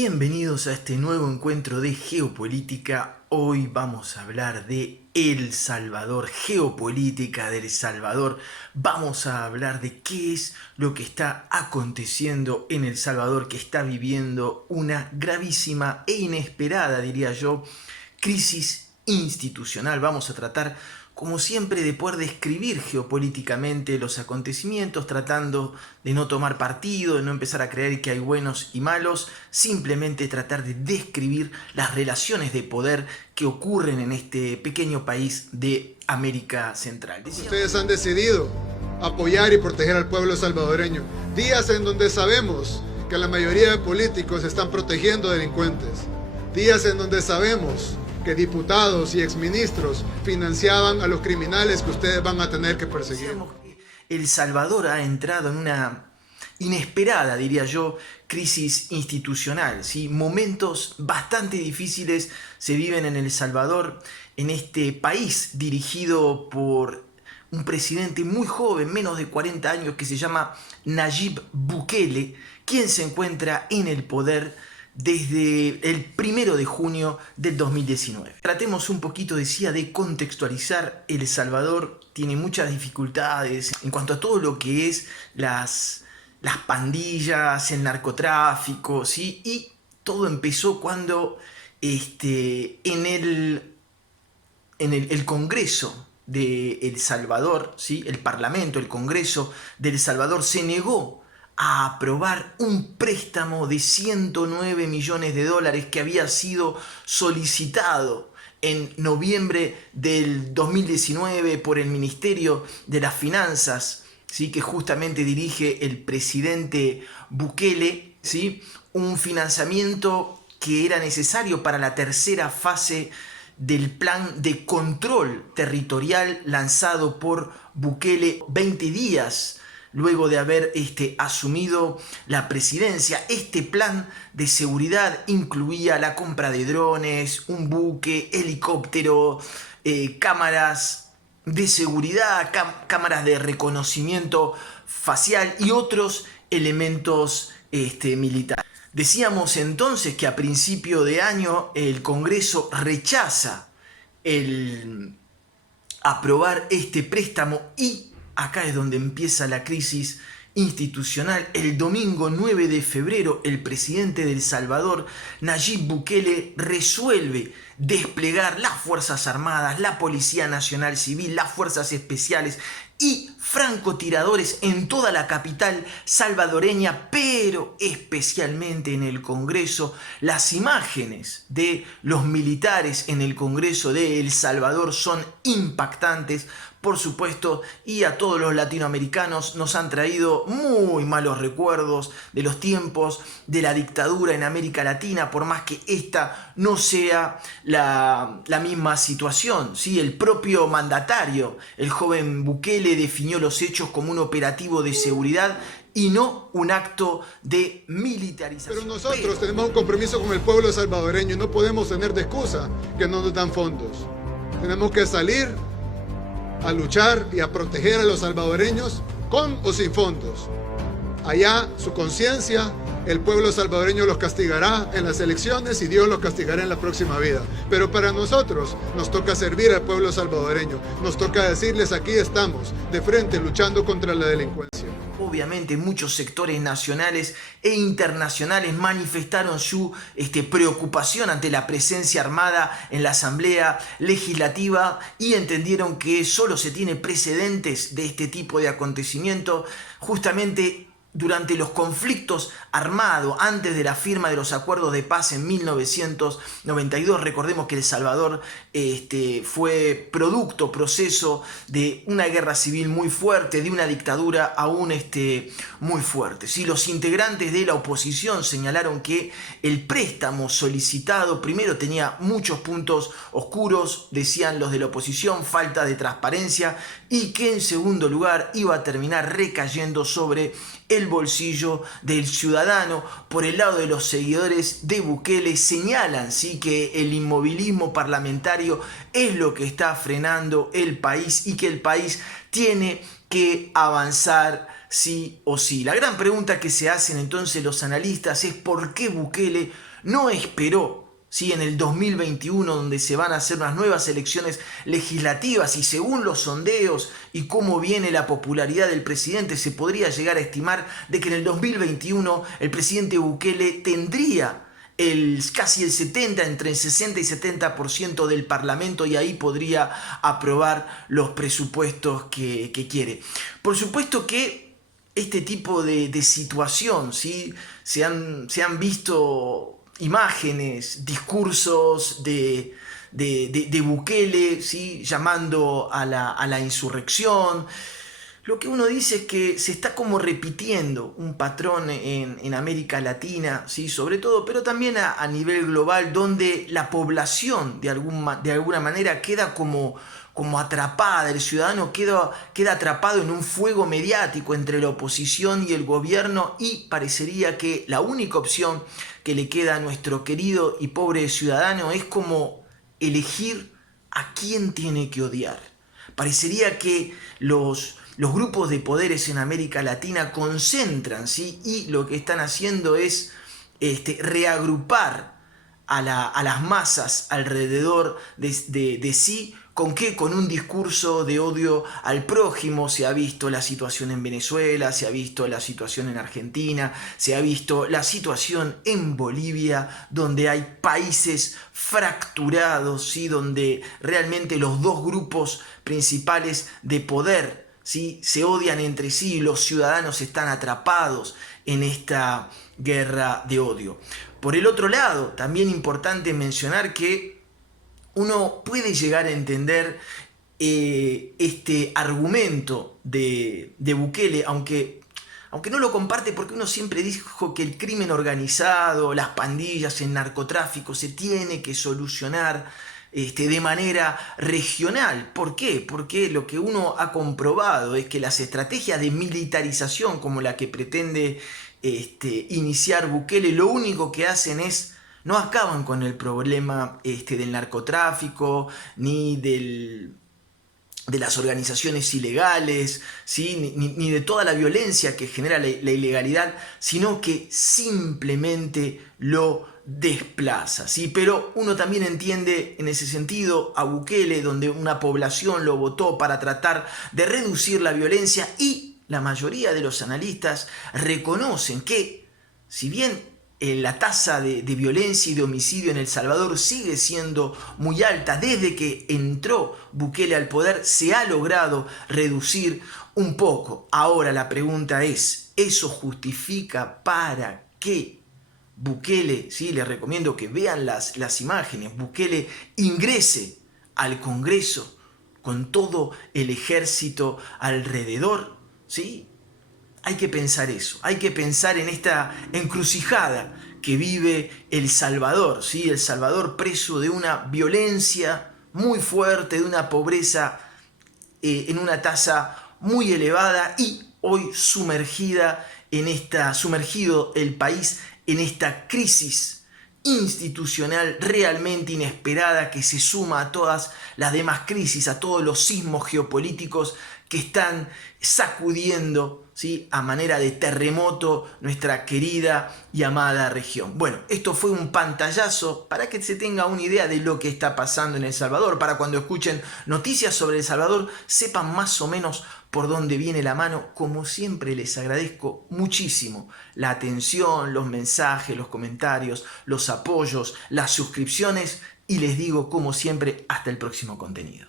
Bienvenidos a este nuevo encuentro de geopolítica. Hoy vamos a hablar de El Salvador, geopolítica de El Salvador. Vamos a hablar de qué es lo que está aconteciendo en El Salvador, que está viviendo una gravísima e inesperada, diría yo, crisis institucional. Vamos a tratar, como siempre, de poder describir geopolíticamente los acontecimientos, tratando de no tomar partido, de no empezar a creer que hay buenos y malos, simplemente tratar de describir las relaciones de poder que ocurren en este pequeño país de América Central. Ustedes han decidido apoyar y proteger al pueblo salvadoreño. Días en donde sabemos que la mayoría de políticos están protegiendo delincuentes. Días en donde sabemos que diputados y exministros financiaban a los criminales que ustedes van a tener que perseguir. El Salvador ha entrado en una inesperada, diría yo, crisis institucional, ¿sí? Momentos bastante difíciles se viven en El Salvador, en este país dirigido por un presidente muy joven, menos de 40 años, que se llama Nayib Bukele, quien se encuentra en el poder desde el 1 de junio del 2019. Tratemos un poquito, decía, de contextualizar. El Salvador tiene muchas dificultades en cuanto a todo lo que es las pandillas, el narcotráfico, ¿sí? Y todo empezó cuando en el Congreso de El Salvador, ¿sí? El Parlamento, el Congreso de El Salvador se negó a aprobar un préstamo de 109 millones de dólares que había sido solicitado en noviembre del 2019 por el Ministerio de las Finanzas, ¿sí? Que justamente dirige el presidente Bukele, ¿sí? Un financiamiento que era necesario para la tercera fase del plan de control territorial lanzado por Bukele 20 días luego de haber asumido la presidencia. Este plan de seguridad incluía la compra de drones, un buque, helicóptero, cámaras de seguridad, cámaras de reconocimiento facial y otros elementos militares. Decíamos entonces que a principio de año el Congreso rechaza el aprobar este préstamo y acá es donde empieza la crisis institucional. El domingo 9 de febrero, el presidente de El Salvador, Nayib Bukele, resuelve desplegar las Fuerzas Armadas, la Policía Nacional Civil, las Fuerzas Especiales y francotiradores en toda la capital salvadoreña, pero especialmente en el Congreso. Las imágenes de los militares en el Congreso de El Salvador son impactantes, por supuesto, y a todos los latinoamericanos nos han traído muy malos recuerdos de los tiempos de la dictadura en América Latina, por más que esta no sea la misma situación, ¿sí? El propio mandatario, el joven Bukele, definió los hechos como un operativo de seguridad y no un acto de militarización. Pero nosotros tenemos un compromiso con el pueblo salvadoreño y no podemos tener de excusa que no nos dan fondos. Tenemos que salir a luchar y a proteger a los salvadoreños con o sin fondos. Allá su conciencia, el pueblo salvadoreño los castigará en las elecciones y Dios los castigará en la próxima vida. Pero para nosotros nos toca servir al pueblo salvadoreño. Nos toca decirles: aquí estamos, de frente, luchando contra la delincuencia. Obviamente muchos sectores nacionales e internacionales manifestaron su preocupación ante la presencia armada en la Asamblea Legislativa y entendieron que solo se tiene precedentes de este tipo de acontecimiento justamente durante los conflictos armados antes de la firma de los acuerdos de paz en 1992. Recordemos que El Salvador fue proceso de una guerra civil muy fuerte, de una dictadura aún muy fuerte. ¿Sí? Los integrantes de la oposición señalaron que el préstamo solicitado primero tenía muchos puntos oscuros, decían los de la oposición, falta de transparencia, y que en segundo lugar iba a terminar recayendo sobre el bolsillo del ciudadano. Por el lado de los seguidores de Bukele señalan, ¿sí?, que el inmovilismo parlamentario es lo que está frenando el país y que el país tiene que avanzar sí o sí. La gran pregunta que se hacen entonces los analistas es por qué Bukele no esperó, ¿sí?, en el 2021, donde se van a hacer unas nuevas elecciones legislativas, y según los sondeos y cómo viene la popularidad del presidente, se podría llegar a estimar de que en el 2021 el presidente Bukele tendría casi el 70, entre el 60 y 70% del Parlamento, y ahí podría aprobar los presupuestos que quiere. Por supuesto que este tipo de situación, ¿sí?, se han visto imágenes, discursos de Bukele, ¿sí?, llamando a la insurrección. Lo que uno dice es que se está como repitiendo un patrón en América Latina, ¿sí?, sobre todo, pero también a nivel global, donde la población de alguna manera queda como atrapada, el ciudadano queda atrapado en un fuego mediático entre la oposición y el gobierno, y parecería que la única opción que le queda a nuestro querido y pobre ciudadano es como elegir a quién tiene que odiar. Parecería que los grupos de poderes en América Latina concentran, ¿sí?, y lo que están haciendo es reagrupar a las masas alrededor de sí. ¿Con qué? Con un discurso de odio al prójimo. Se ha visto la situación en Venezuela, se ha visto la situación en Argentina, se ha visto la situación en Bolivia, donde hay países fracturados, ¿sí?, donde realmente los dos grupos principales de poder, ¿sí?, se odian entre sí, y los ciudadanos están atrapados en esta guerra de odio. Por el otro lado, también importante mencionar que uno puede llegar a entender este argumento de Bukele, aunque no lo comparte, porque uno siempre dijo que el crimen organizado, las pandillas, el narcotráfico se tiene que solucionar de manera regional. ¿Por qué? Porque lo que uno ha comprobado es que las estrategias de militarización, como la que pretende iniciar Bukele, lo único que hacen es no acaban con el problema del narcotráfico, ni de las organizaciones ilegales, ¿sí?, ni de toda la violencia que genera la ilegalidad, sino que simplemente lo desplaza, ¿sí? Pero uno también entiende en ese sentido a Bukele, donde una población lo votó para tratar de reducir la violencia, y la mayoría de los analistas reconocen que, si bien la tasa de violencia y de homicidio en El Salvador sigue siendo muy alta, desde que entró Bukele al poder se ha logrado reducir un poco. Ahora la pregunta es, ¿eso justifica para que Bukele, ¿sí?, les recomiendo que vean las imágenes, Bukele ingrese al Congreso con todo el ejército alrededor? ¿Sí? Hay que pensar eso, hay que pensar en esta encrucijada que vive El Salvador, ¿sí? El Salvador preso de una violencia muy fuerte, de una pobreza en una tasa muy elevada, y hoy sumergido el país en esta crisis institucional realmente inesperada, que se suma a todas las demás crisis, a todos los sismos geopolíticos que están sacudiendo, ¿sí?, a manera de terremoto nuestra querida y amada región. Bueno, esto fue un pantallazo para que se tenga una idea de lo que está pasando en El Salvador, para cuando escuchen noticias sobre El Salvador sepan más o menos por dónde viene la mano. Como siempre, les agradezco muchísimo la atención, los mensajes, los comentarios, los apoyos, las suscripciones, y les digo, como siempre, hasta el próximo contenido.